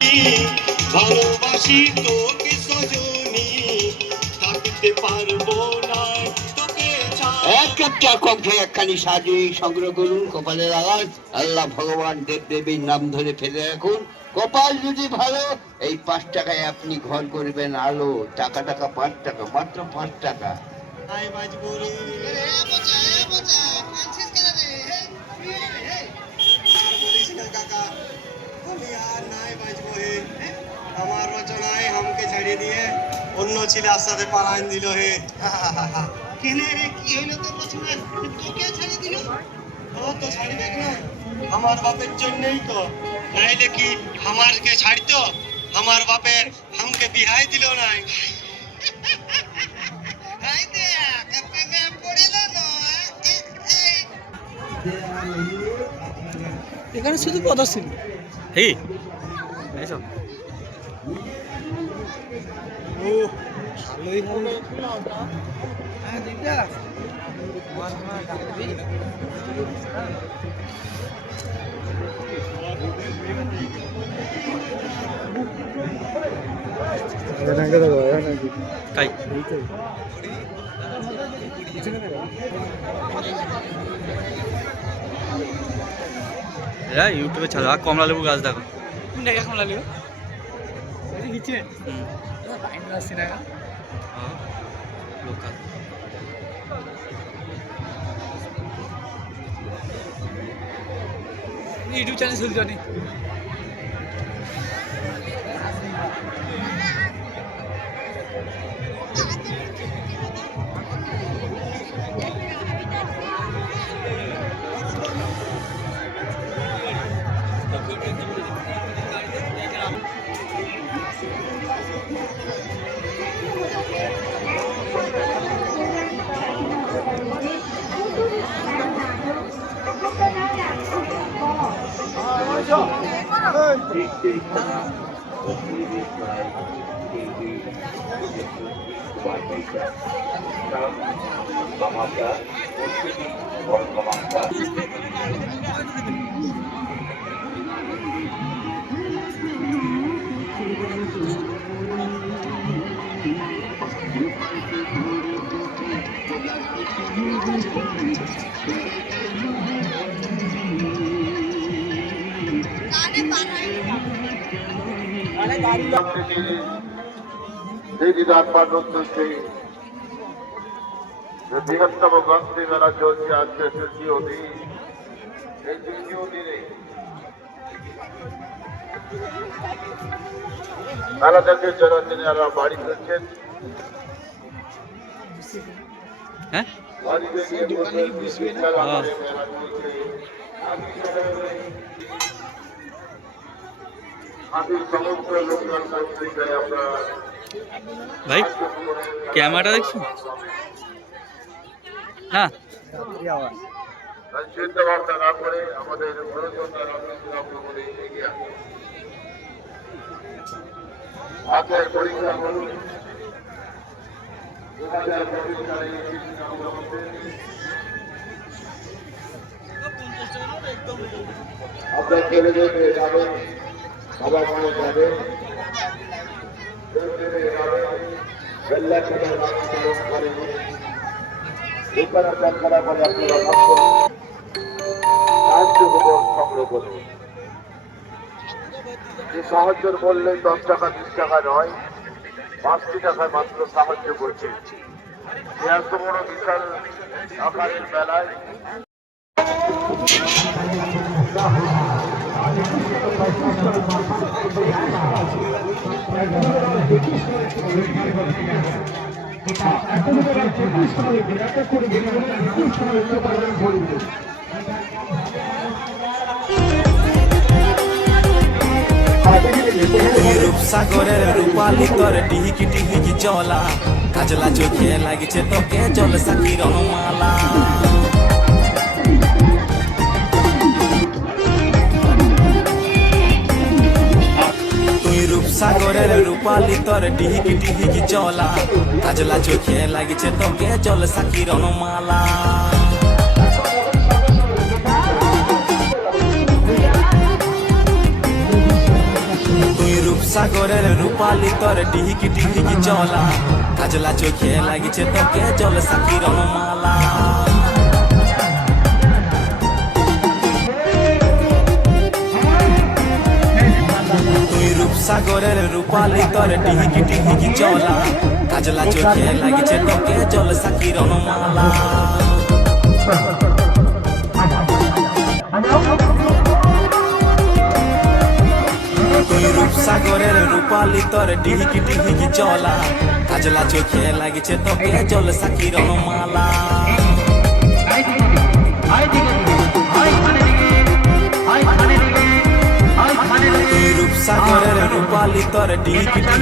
ভালোবাসি তোকে সজনী, থাকতে পারবো না তোকে এক কাপ চা কফি একখানি সাজিয়ে সংগ্রহ করুন, কপালে লাগান, আল্লাহ ভগবান দেব দেবীর নাম ধরে ফেলে রাখুন। কপাল যদি ভালো, এই 5 টাকায় আপনি ঘর করবেন আলো। টাকা 5 টাকা, মাত্র 5 টাকা। আমার রচনায় হামকে ছাড়িয়ে দিয়ে অন্য ছেলের সাথে পালাইন দিল হে। কেনে রে, কি হইলো তোর রচনায়? তোকে ছাড়িয়ে দিল? ও তো ছাড়ি দেখ না, আমার বাপের জন্যই তো, নাইলে কি আমারকে ছাড়তো? আমার বাপে হামকে বিহাই দিল নাই। এখানে শুধু প্রদর্শন ঠিক এইসব ও ভালোই ভালো। হ্যাঁ দিদা কাই এরা ইউটিউবে ছাড়া কমলা লেবু গাছ দেখো। দেখা কমলা লেবু নিচে বাইন আসছে না লোকাল ইউটিউব চ্যানেল চলছে অনেক। বৃহত্তম গ্রন্থি মেলা চলছে আজকে তৃতীয় দিন। এই তৃতীয় দিনে মেলা দেখে যারা যারা বাড়ি ফিরছেন, হ্যাঁ বাড়িতে গিয়ে বলবেন মেলা চলছে। হাতির সমস্ত লোকজন পত্রিকায় আমরা ভাই ক্যামেরাটা দেখছো? হ্যাঁ চিন্তা ভাবনা না করে আমাদের বলে এগিয়ে আসুন। আজকের পরীক্ষা করুন আপনার ছেলেদের যাবে, বাবা মায়ের যাবে, খেলা করে আপনারা সাহায্য সংগ্রহ করুন। যে সাহায্যের বললে 10 টাকা 20 টাকা নয়, 5টি টাকায় মাত্র সাহায্য করছে। এত বড় বিশাল আকারের মেলায় রূপসাগরের রূপালি তোর টিহিকি টিহিকি চলা, কাজলা চোখে লাগিছে তোকে জল সাকির মালা। তুই রূপসাগরের রূপালি তোর টিহিকি টিহিকি চলা, কাজলা চোখে লাগিছে তোকে জল সাকির মালা। তুই রূপসাগরের রূপালি তোর ডিহিকি ডিহিকি চলা কাজলা চোখে লাগিছে তোকে চল সাকি রণমালা তুই রূপসাগরের রূপালি তোর ডিহিকি ডিহিকি চলা কাজলা চোখে লাগিছে তোকে চল সাকি রণমালা তুই রূপসাগরের রূপালি তোর ডিহিকি ডিহিকি চলা কাজলা চোখে লাগিছে তোকে চল সাকি রণমালা তুই রূপসাগরের রূপালি তোর ডিহিকি ডিহিকি